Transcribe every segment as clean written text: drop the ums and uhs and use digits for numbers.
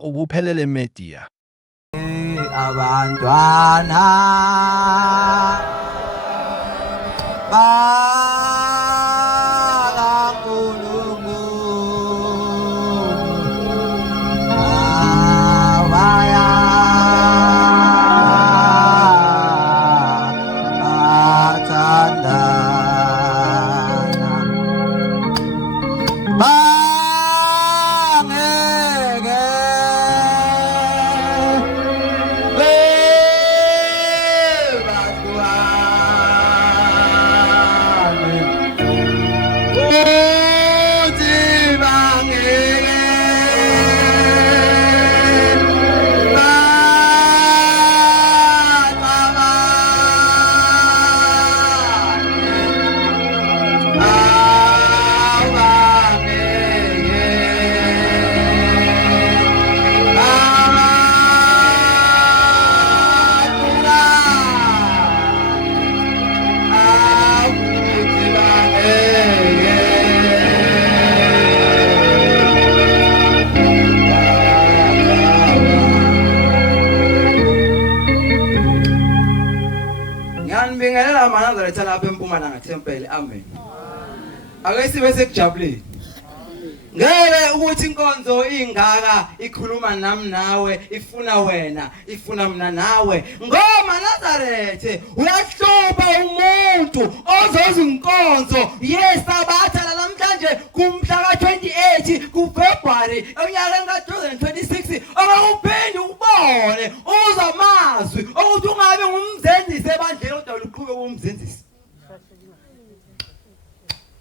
ubuphelele media. Abantwana ngiyabingelela manana letha lapha eMpumalanga Temple. Amen. Ake sibe sekujabuleni. Ngeke ukuthi inkonzo ingaka ikhuluma nami nawe, ifuna wena, ifuna mina nawe. Ngoma Nazareth uyahlupha umuntu ozoza inkonzo yeSabatha namhlanje kumhla ka28 kuFebruary onyaka ka2026 akakuphindi ubone uzamazwi ukuthi ungabe ngumzenzisi ebandleni kodwa uqhube umzenzisi.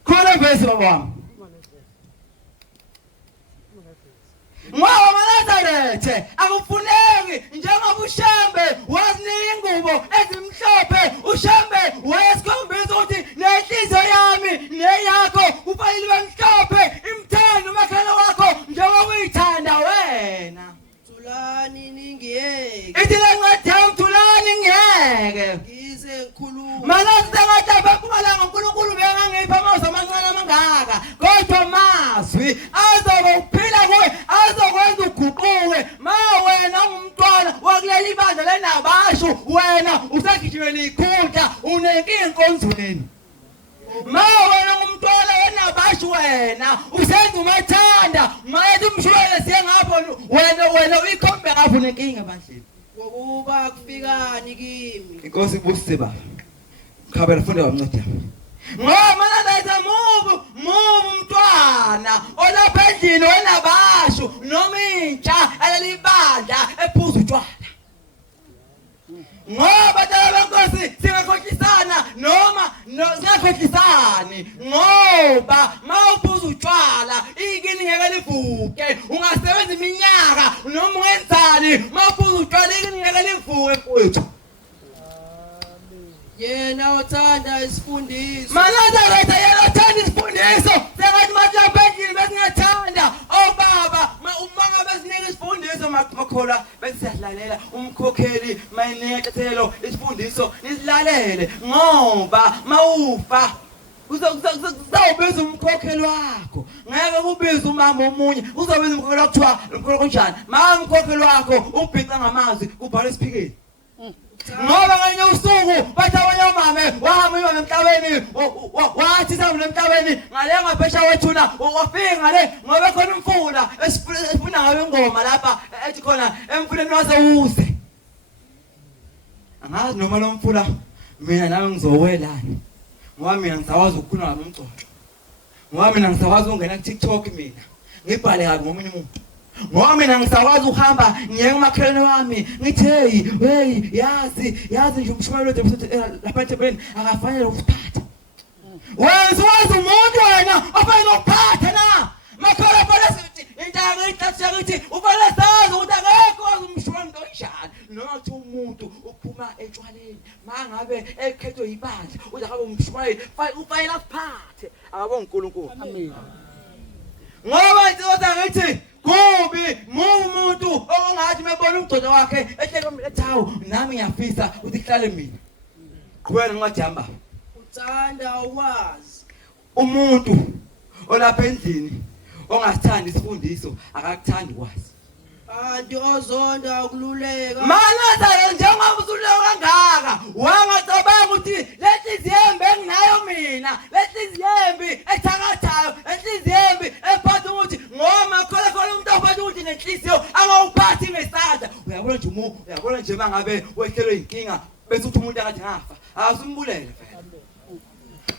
Khona vese baba ngoba Nazareth akufuneki njengoba uShambe wazinika ingubo ezimhlophe, uShambe wayesikhombisa ukuthi nenhliziyo yami neyakho kufanele bemhlophe, imthando umakhelwane wakho njengoba uyithanda wena. Thulani ningiyeke. Ithi lencwadi Thulani ngiyeke. Ngize ngikhuluma. Mana singathaba eMpumalanga uNkulunkulu bengangipha amazwi amancane amangaka, kodwa amazwi azoba uphila kuwe, azokwenza uguquke. Ma wena ungumntwana wakuleli bandla leNabashu, wena usagijimela ikhundla, unenkinga enkonzweni. Ma wena ngumntwana weNabashu, wena usenza umathanda, mayethi umshwele siye ngapho wena uyikhombe ngapho unenkinga bandleni. Ngokuba kufikani kimi. Inkosi ibusise baba. Khabela funda wamnceda. Ngoba Nazareth mubu umntwana olapha endlini weNabashu noma intsha alelibandla ephuza utshwala. Ngoba benkosi singakhohlisana noma singakhohlisani, ngoba mawuphuza utshwala ikini ngeke livuke. Ungasebenza iminyaka noma ungenzani, mawuphuza utshwala ikini ngeke livuke mfowethu. Yena othanda isifundiso. Nazareth yena othanda isifundiso. Sengathi mathaphendile besingathanda obaba uma besinika isifundiso makholwa besiyadlalela umkhokheli mayinekethelo isifundiso nisilalele, ngoba mawufa uzawubiza umkhokheli wakho, ngeke kubize umama omunye, uzobiza umkhokheli wakho kuthiwa umkhokheli kunjani. Ma umkhokheli wakho ubhica ngamazwi kubhala esiphikeni. Ngoba nganye usuku bathi abanye omame wahamba imama emhlabeni wathi sami emhlabeni ngale ngaphesha wethuna wafika ngale ngoba khona umfula esifuna ngabe ingoma lapha ethi khona emfuleni wasewuze. Angazi noma lo mfula mina nawe ngizowelana, ngoba mina ngisakwazi ukukhuluma ngomcoco, ngoba mina ngisakwazi ukungena ku TikTok mina ngibhale kabi ngomunye umuntu, ngoba mina ngisakwazi ukuhamba ngiye kumakhelwane wami ngithi hey yazi nje umshayeli lapha eThekwini akafanele ukuphatha. Wenza wazi umuntu wena ofanele ukuphatha na makhola phela sithi intanga ihlathi ufanele sazi ukuthi akekho umshayeli onjani, noma uthi umuntu uphuma etshwaleni mangabe ekhethwe ibandla uthi akabe umshayeli ufanele akuphathe akabe uNkulunkulu. Amen. Ngoba ngizothi ngithi kubi umuntu ongathi mebona umgcodo wakhe ehleke ethawu, nami ngiyafisa ukuthi kuhlale mina. Qhubeka ngathi hamba. Uthanda ukwazi. Umuntu olapha endlini ongasithandi isifundiso akakuthandi ukwazi. kanti ozonda ukululeka Mana njengoba usuleko kangaka wangacabanga ukuthi lehliziyembe enginayo mina lehliziyembe ethakathayo lehliziyembe ephatha ukuthi ngoma khona umuntu ophatha ukuthi nenhliziyo angawuphathi ngesandla uyabona nje mangabe wehlelwe inkinga bese uthi umuntu akathi ngafa awusumbulele phela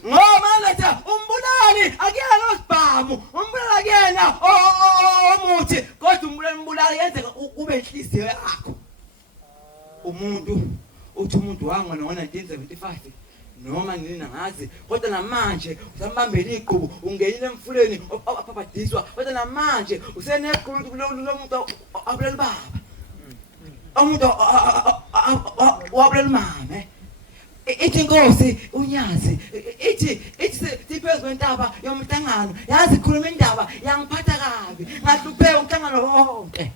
ngoba letha umbulali akuyena osibhamu umbulali akuyena omuthi kodwa umbulali yenzeka kube inhliziyo yakho umuntu uthi umuntu wangona ngo1975 noma nini ngazi kodwa namanje usambambela iqhubu ungenile emfuleni aphaphadiswa kodwa namanje useneqhubu lo muntu abulela baba umuntu wabulela mama ithi inkosi unyazi ithi siphezu kwentaba yomhlangano yazi ikhuluma indaba yangiphatha kabi ngahlupheka umhlangano wonke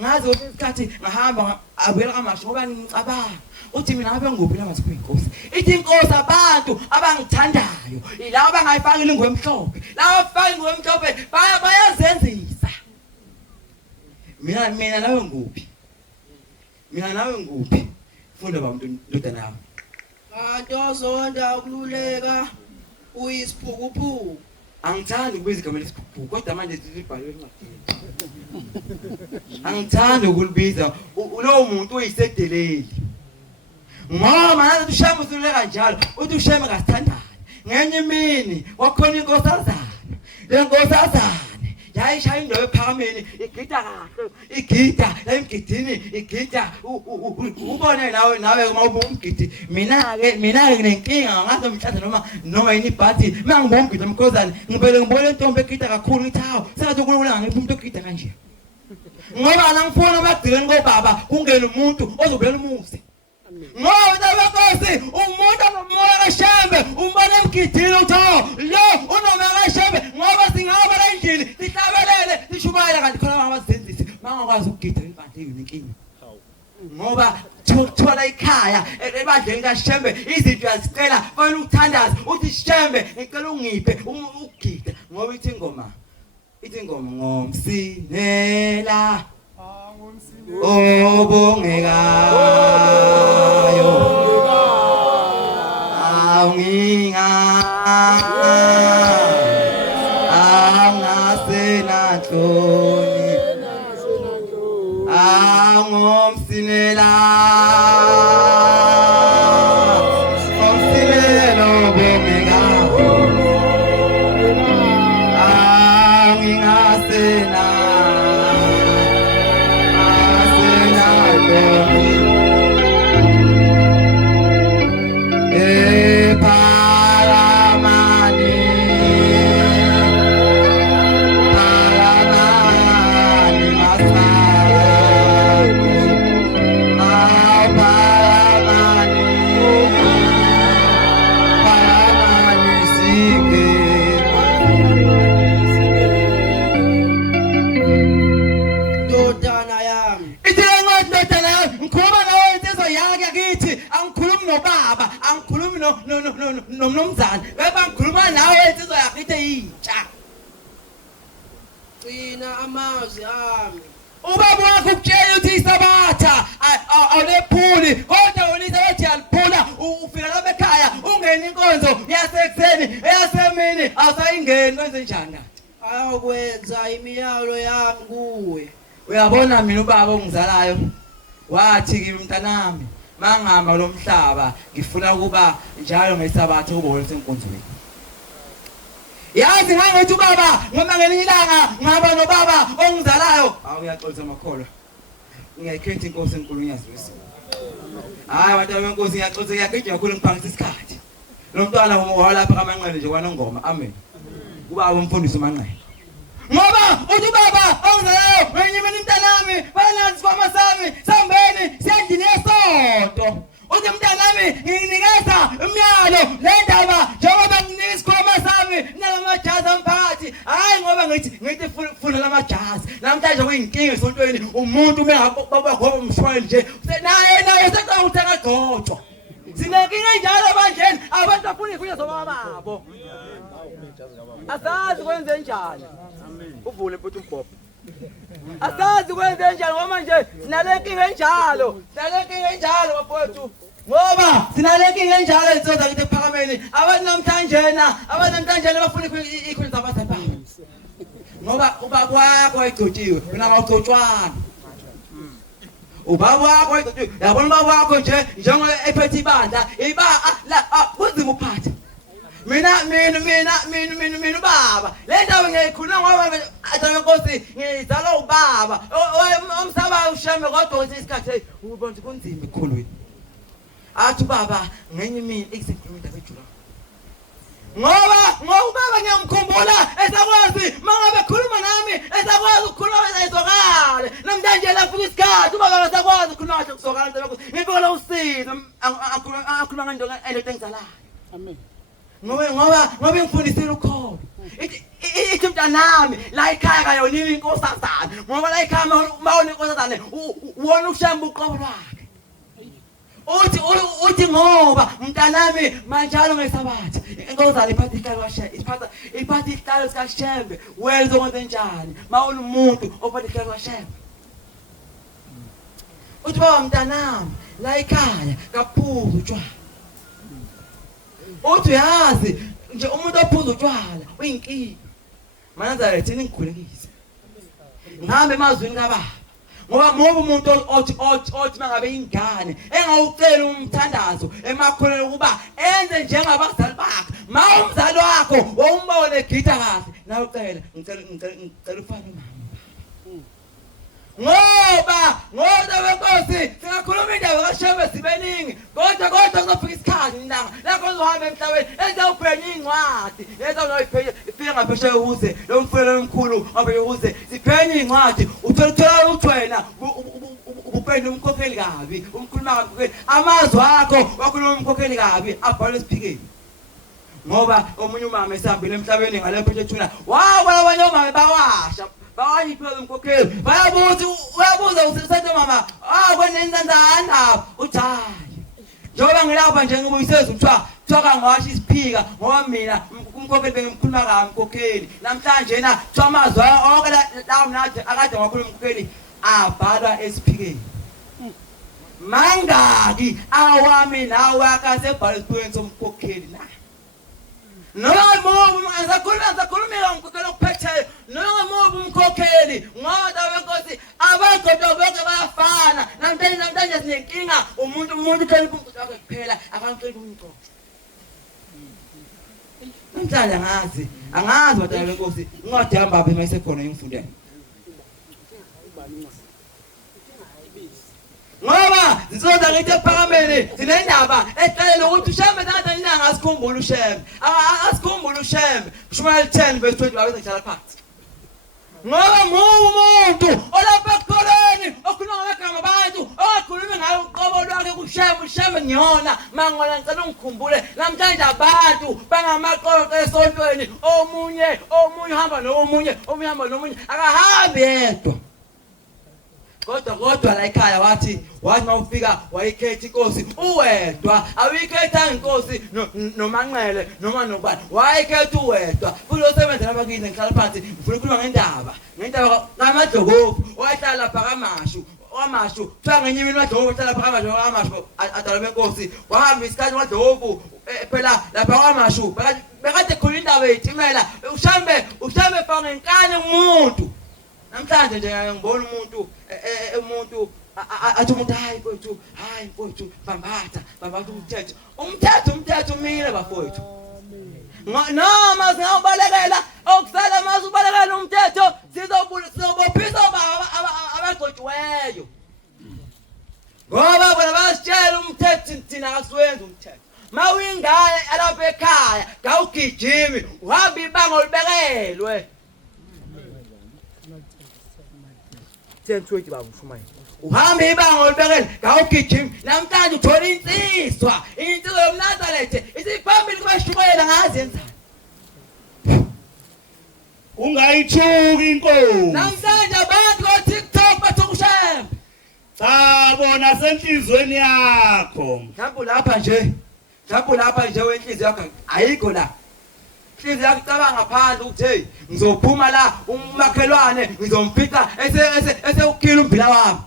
ngaze isikhathi ngahamba abuyela kamasho ngoba ngicabanga uthi mina ngabe nguphi la masikho inkosi ithi inkosi abantu abangithandayo ilabo abangayifakile ingwe emhlophe labo abafaka ingwe emhlophe bayazenzisa mina nawe nguphi funda ba umuntu ndodana yami kanti ozonda ukululeka uyisiphukuphuku angithandi ukubiza igama lesiphukuphuku kodwa manje silibhalwe encwadini angithandi ukulibiza lowo muntu uyisedeleli ngoba nathi ushame usuleka kanjalo uthi ushame ngasithandana ngenye imini wakhona inkosazana le nkosazana yayishaya indawo ephakameni igida kahle igida emgidini igida ubone nawe uma ubumgidi mina-ke nginenkinga ngazo mhlawumbe noma yini ibhathi mangibona umgidi omkhosana ngibone intombi egida kakhulu ngithi hawu sengathi uNkulunkulu angiphi umuntu ogida kanje ngoba nangifuna amagcikeni kobaba kungena umuntu ozobulela umuzi ngoba benkosi umuntu onomoya kaShembe umbona emgidini uthi lo unomoya kaShembe ngoba singaba la endlini sihlabelele sishubayela kanti khona abazenzisi bangakwazi ukugida ibandla yinkinga ngoba thola ikhaya ebandleni kaShembe izinto yazicela fanele ukuthandaza uthi Shembe ngicela ungiphe ukugida ngoba ithi ingoma ngomsinela obongekayo angasenanhloni angomsinela nomzana beba ngikhuluma nawe insizwa yakho ithe yintsha gcina amazwi ami ubaba wakho ukutshela uthi isabatha awulephuli kodwa wona isabatha yaliphula ufika lapha ekhaya ungena inkonzo yasekuseni eyasemini awusayingeni wenze njani ayokwenza imiyalo yami kuwe uyabona mina ubaba ongizalayo wathi kimi mntanami mangihamba lo mhlaba ngifuna ukuba njalo ngesabatha ukubona senkonzweni yazi ngangithi ubaba ngoma ngelinye ilanga ngihamba nobaba ongizalayo awuyaxolisa makholwa ngiyayikhetha inkosi enkulu ngiyazwisa hayi abantu benkosi ngiyaxolisa ngiyagijima kakhulu ngiphangisa isikhathi lo mntwana walapha kaManqele nje kwanongoma amen ubaba umfundisi uManqele ngoba uthi baba ongizalayo wenye mina mntanami balanzi kwama sami sambeni siyendini yesonto uthi mntanami nginikeza imiyalo le ndaba njengoba nginika isikhwama sami nalamajazi amphakathi hayi ngoba ngithi funa lamajazi namhlanje kuyinkinga esontweni umuntu umengababa umshwele nje naye sekuthenga gcotshwa sinenkinga enjalo bandleni abantu bafuna izinto zobababo asazi kwenze njani uvule mfuthu umbhobho Asazi kwenze njani ngoba nje sinalenkinga enjalo. Sinalenkinga enjalo bafowethu. Ngoba sinalenkinga enjalo insonto kithi ephakameni. Abantu namhlanje bafuna ikhulu zabazababa. Ngoba ubaba wakho ayigcotshiwe, wena awugcotshwana. Ubaba wakho ayigcotshiwe. Yabona ubaba wakho nje njengoba ephethe ibandla, kunzima uphatha. Mina ubaba. Le ndawo ngiyikhuluma ngoba athi Nkosi ngizalwa ubaba. Umsaba usheme kodwa kwesinye isikhathi ubona kunzima ekhulwini. Athi ubaba ngenye imini ekusekhuluma indaba ejula. Ngoba ubaba ngiyamkhumbula esakwazi mangabe ekhuluma nami esakwazi ukukhuluma ezokale. Namhlanje lafika isikhathi ubaba akasakwazi ukukhuluma kahle kuzokala into ngibona usizo akhuluma ngento engizalayo. Amen. Ngoba ngifundisile ukholo. Ithi mntanami la ekhaya kayonini inkosazana. Ngoba la ekhaya mawona inkosazana uwona ushamba uqobo lwakhe. Uthi ngoba mntanami manjalo ngesabatha inkosazana iphatha ihlalo kaShembe iphatha ihlalo kaShembe wenza ukwenze njani mawona umuntu ophatha ihlalo kaShembe. Uthi baba mntanami la ekhaya kaphuza utshwala. Uthi uyazi nje umuntu ophuza utshwala uyinkinga. Manazare thina ngikhulekise. Ngihambe emazweni kababa. Ngoba umuntu othi mangabe ingane engawucela umthandazo emakhuleni ukuba enze njengabazali bakhe. Umzali wakho wawumbone egida kahle nawe ucela ngicela ufane mama. Ngoba wenkosi singakhuluma indaba kaShembe sibeningi kodwa kuzofika isikhathi ndanga lapho uzohamba emhlabeni ezawubhenya incwadi ezawuyiphenya ifike ngaphesheya ukuze lo mfowethu omkhulu abe ukuze siphenye incwadi uthola ukuthi wena ubupenda umkhokheli kabi umkhuluma kabi amazwi akho wakhuluma umkhokheli kabi abhalwe esiphikeni. Ngoba omunye umama esihambile emhlabeni ngalepo ethuna wabona abanye omama bawasha bawayiphela umkhokheli uyabuza usesethe mama kwenenza njani ujayi njengoba ngilapha nje ngibuyiseza kuthiwa kangwasho isiphika ngoba mina umkhokheli bengimkhuluma kabi umkhokheli namhlanje na kuthiwa amazwi onke lawo mnade akade ngakhuluma umkhokheli abhalwa esiphikeni. Mangaki awami nawe akasebhalwa esiphikeni somkhokheli na noma ngizakhulumela umkhokheli okuphetheyo noma umkhokheli ngoba wenkosi abagodo bonke bayafana. Namhlanje sinenkinga umuntu uthela impumpuzo yakhe kuphela akancela umqoqo. Namhlanje angazi badala wenkosi incwadi yami baba mayisekhona ngimfundele. Ngoba zizonda ngithi ephakameni sinendaba ehlele ukuthi uShembe natha inanga asikhumbule uShembe. Asikhumbule uShembe. Shumayeli 10 verse 20 wabe ngicala phansi. Ngoba umuntu olapha ekholeni okhuluma ngegama abantu okhuluma ngayo uqobo lwakhe kuShembe ngiyona mangona ngicela ungikhumbule namhlanje abantu bangamaqoqo esontweni omunye uhamba nomunye hamba nomunye akahambi yedwa. Kodwa la ekhaya wathi mawufika wayikhetha inkosi uwedwa awuyikhetha inkosi nomanqele noma nobani wayikhetha uwedwa futhi osebenza lapha kini ngihlala phansi ngifuna ukukhuluma ngendaba kaMadlokovu owahlala lapha kaMashu kuthiwa ngenye imini uMadlokovu ohlala lapha kaMashu adala benkosi wahamba isikhathi uMadlokovu phela lapha kaMashu bekade khona indaba eyitimela uShembe faka ngenkani umuntu. Namhlanje nje ngibona umuntu athi umuntu hayi mfowethu bambatha umthetho umile bafowethu. Noma singabalekela okusala mazi ubalekela umthetho sizobophisa abagcotshiweyo. Ngoba bona basitshela umthetho thina akasiwenzi umthetho. Mawingane alapha ekhaya ngawugijimi uhamba ibanga olubekelwe. 10:20 baba uShumayeli uhamba ibanga olibekele ngawugijima namhlanje uthola insizwa yomNazaretha isiphambili kubaShumayeli angazenzani. Ungayithuki inkosi. Namhlanje abantu ku-TikTok bathoka uShembe. Cha bona senhlizweni yakho. Lapho lapha nje wenhliziyo yakho ayikho la. inhliziyo yakucabanga phansi ukuthi hey ngizophuma la umakhelwane ngizomfica ese ukhila umbila wami.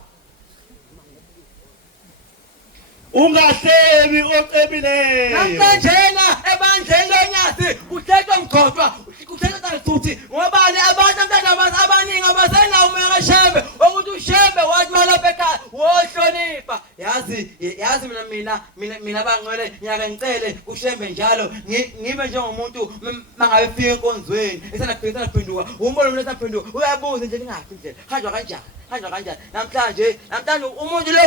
Ungahlebi ocebileyo. Namhlanje ebandleni lonyasi kuthethwa mgqoqwa kuthethwa futhi ngobani abantu abaningi abasenawo umoya kaShembe ukuthi uShembe wathi malapha ekhaya wohlonipha. Yazi mina bangcwele nyaka ngicele kuShembe njalo ngibe njengomuntu mangabe fika enkonzweni esenaphinduka umbone umuntu esaphinduka uyabuza nje ngaphi indlela hanjwa kanjani namhlanje umuntu lo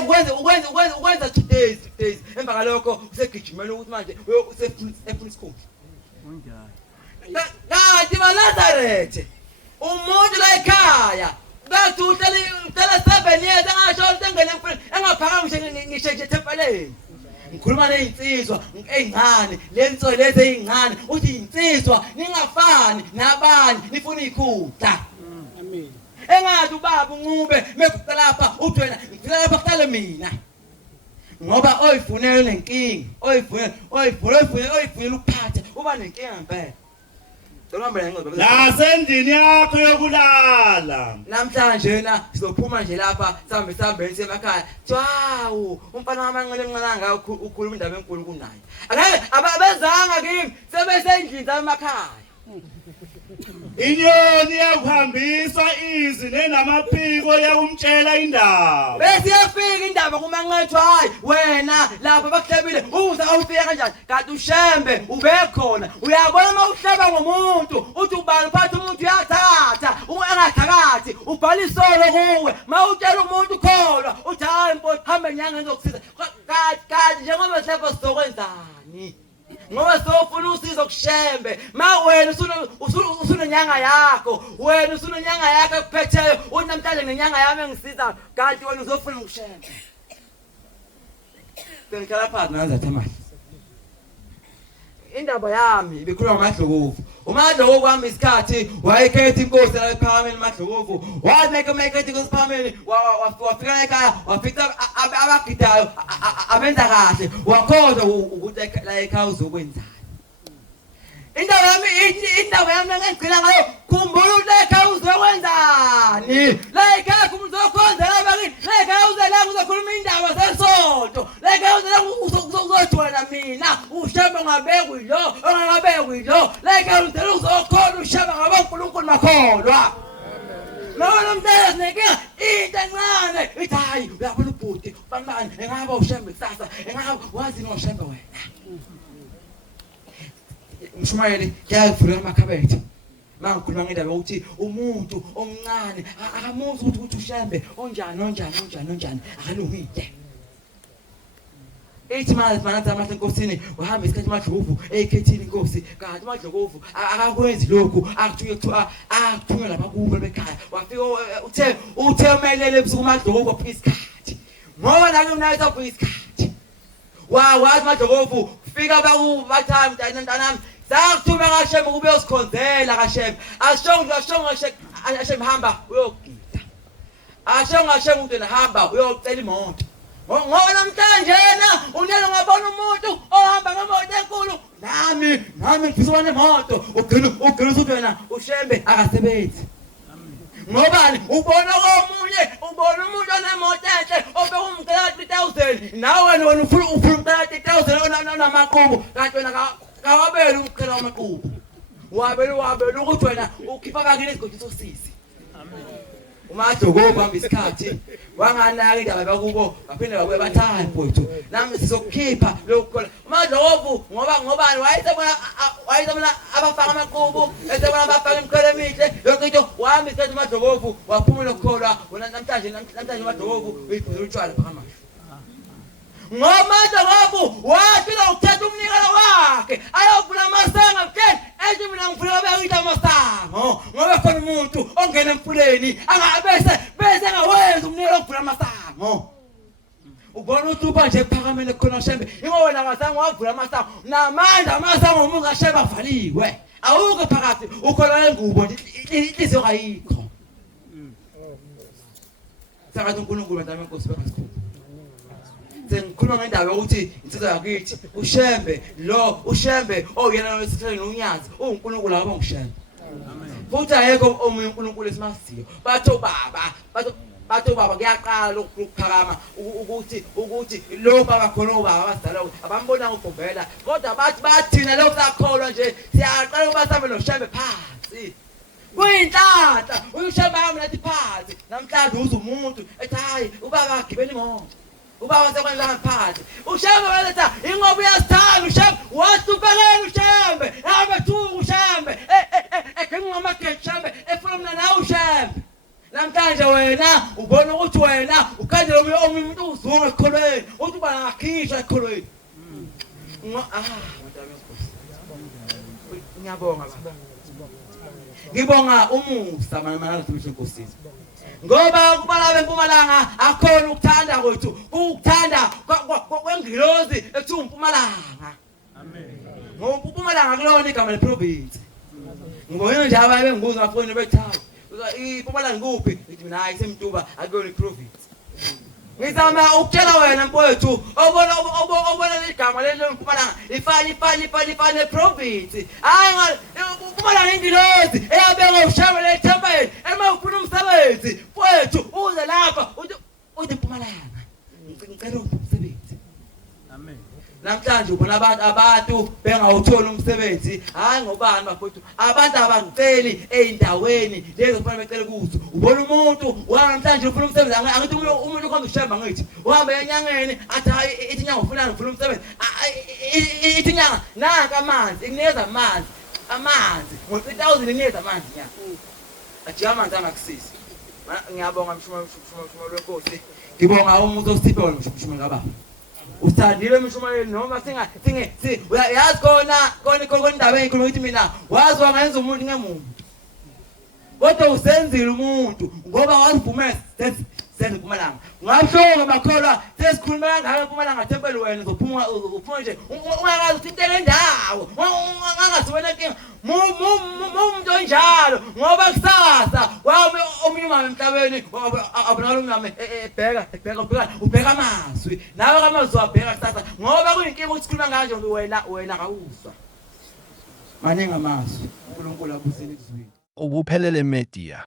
ukwenza today emva kalokho usegijimela ukuthi manje usefuna isikhundla kanti maNazarethe umuntu la ekhaya bathi uhlala 7 years angasho ukuthi engene emfuleni engaphakanga ngisho nje tempeleni. Ngikhuluma nezinsizwa ezincane lenzo lezi ezincane uthi insizwa ningafani nabanye nifuna ikhundla. Amen. Engathi ubaba uncube mekuqala lapha uthi wena ngifika lapha kuqale mina ngoba oyifunela nenkingi oyifunela ukuphatha uba nenkinga ngempela. Nasendini yakho yokulala. Namhlanje sizophuma nje lapha sihambe semakhaya. Hawu umfana wamancele emncananga ukhuluma indaba enkulu kunayo. Ake ababezanga kimi sebesendlini zamakhaya. Inyoni yakuhambisa izwi nenamaphiko yakumtshela indaba. Bese yafika indaba kumanqethu hayi wena lapha bakuhlebile uza awufika kanjani kanti uShembe ubekhona uyabona mawuhleba ngomuntu uthi ubani uphatha umuntu uyathatha engathakathi ubhala isolo kuwe mawutshela umuntu kholwa uthi hayi mfowethu hambe nyanga ngizokusiza kanti njengoba sihleba sizokwenzani ngoba sofuna usizo kuShembe ma wena usunenyanga yakho wena usunenyanga yakho ekuphetheyo uthi namhlanje nenyanga yami engisiza kanti wena uzofuna ukuShembe. Ngikhala phansi nanza thamali indaba yami ibikhuluma ngoMadlokovu. uMadlokovu wami isikhathi wayekhetha inkosi la ePhakameni uMadlokovu wazimeka inkosi ePhakameni wafika ekhaya wafica abagidayo abenza kahle wakhoza ukuthi la ekhaya uzokwenzani. Indaba yami ngengigcina ngayo khumbula ukuthi la ekhaya uzokwenzani la ekhaya uzokhonzela abakini la ekhaya uzela uzokhuluma indaba zesonto la ekhaya uzela uzothwala mina uShembe ngabekwe lo ongabekwe lo la ekhaya uzela uzokhona uShembe ngabaNkulunkulu makholwa. Noma mntana sinenkinga into encane ithi hayi uyabona ubhuti ufanele engaba uShembe kusasa engaba wazi noShembe wena. Mshumayeli yakuvula amakhabethe mangikhuluma ngendaba ukuthi umuntu omncane akamuzi ukuthi uShembe onjani akalungile. Ethi manje amahle enkosini wahamba isikhathi uMadlokovu ekhethile inkosi kanti uMadlokovu akakwenzi lokhu akuthunywa lapha kubo bekhaya wafika uthe umelele ebusuku uMadlokovu afika isikhathi ngoba nalo nayo afika isikhathi wazi uMadlokovu fika bathi mntanami sakuthuma kaShembe kube uyosikhonzela kaShembe ashonga kaShembe hamba uyogida ashonga kaShembe umuntu hamba uyocela imoto ngoba namhlanje unele ngabona umuntu ohamba ngemoto enkulu nami ngifisa nemoto ugcina ukuthi wena uShembe akasebenzi. Ngobani ubona ubona umuntu onemoto enhle obekumcela 3000 nawe wena ufuna umcela 3000 onamaqubu kanti wena kawabele umcela wamaqubu wabele ukuthi wena ukhipha bakini isigodi sosisi. uMadlokovu hamba isikhathi wanganaka indaba bakubo baphinde babuye bathi hayi mfowethu nami sizokukhipha lokho. uMadlokovu ngobani wayesebona abafaka amaqubu esebona abafaka imkhwelo emihle yonke into wahamba isikhathi uMadlokovu waphumula ukukholwa namhlanje uMadlokovu uyiphuzela utshwala phakathi. ngoMadlokovu wathi ukuthatha umnikelo wakhe ayovula amasango mtheni ethi mina ngifuna ukubeka amasango ngoba khona umuntu ongena emfuleni bese ngawenza umnikelo okuvula amasango. ubona ukuthi uba nje ephakameni khona uShembe ingoba wena akasango wavula amasango namandla amasango umuntu kaShembe avaliwe awukho phakathi ukholwa engubo inhliziyo kayikho. Sakathi uNkulunkulu nami inkosi bekasikho sengikhuluma ngendaba yokuthi insizwa yakithi uShembe lo uShembe oyena wesithele noNyazi uNkulunkulu abangishembe futhi ayekho omunye uNkulunkulu esimaziyo batho baba kuyaqala ukuphakama ukuthi lo baba khona ubaba abadala abambona ngobhobela kodwa bathina lo sakholwa nje siyaqala ubasabe noShembe phansi kuyinhlahla uShembe yami nathi phansi namhlanje uza umuntu ethi hayi ubaba agibela imoto ubaba sekwenza ngaphansi uShembe waletha ingoba uyasithanda uShembe wasuphelele uShembe hamba thuka uShembe ngingamagethi Shembe efuna mina nawe uShembe namhlanje wena ubona ukuthi wena ukhandela umuntu uzunga ekholweni uthi uba ngakhisha ekholweni ngibonga umusa mana lathi Nkosini ngoba kubala beMpumalanga akhona ukuthanda kwethu ukuthanda kwengilozi ethi uMpumalanga amen ngoba uMpumalanga kulona igama leprovince ngoyena nje abaye ngibuza ngafoni bethatha iPumalanga kuphi ngithi mina hayi semtuba akuyona iprovince ngizama ukutshela wena mfowethu obona igama lelo Mpumalanga ifani province hayi Mpumalanga ingilozi eyabeka uShembe lethempeli ufuna umsebenzi mfowethu uze lapha uthi Mpumalanga ngicela umsebenzi amen namhlanje ubona abantu bengawuthola umsebenzi hayi ngobani bafowethu abantu abangiceli eindaweni lezo kufanele becele kuzo ubona umuntu uhamba namhlanje ufuna umsebenzi angithi umuntu ukhomba uShembe ngithi uhamba enyangeni athi hayi ithi nyanga ufuna umsebenzi ithi nyanga naka amanzi ikunikeza amanzi ngo-3000 ikunikeza amanzi nyanga athi amanzi angakusisi ngiyabonga mshumayeli wenkosi ngibonga umuntu osiphe wena mshumayeli kababa uthandile mshumayeli noma uyazi khona indaba engikhuluma ukuthi mina wazi wangenza umuntu ngemuntu kodwa usenzile umuntu ngoba wazivumela senze Mpumalanga ngabhlonga bakholwa sesikhuluma kangaka eMpumalanga thempeli wena uzophuma nje ungakazi uthintele indawo ungangazi wena inkinga umuntu onjalo ngoba kusasa wami omunye umama emhlabeni abonakala umama ubheka amazwi nawe kamazwi wabheka kusasa ngoba kuyinkinga ukuthi sikhuluma kanje wena akawuzwa maningi amazwi uNkulunkulu abusele kuzwini Ubuphelele Media.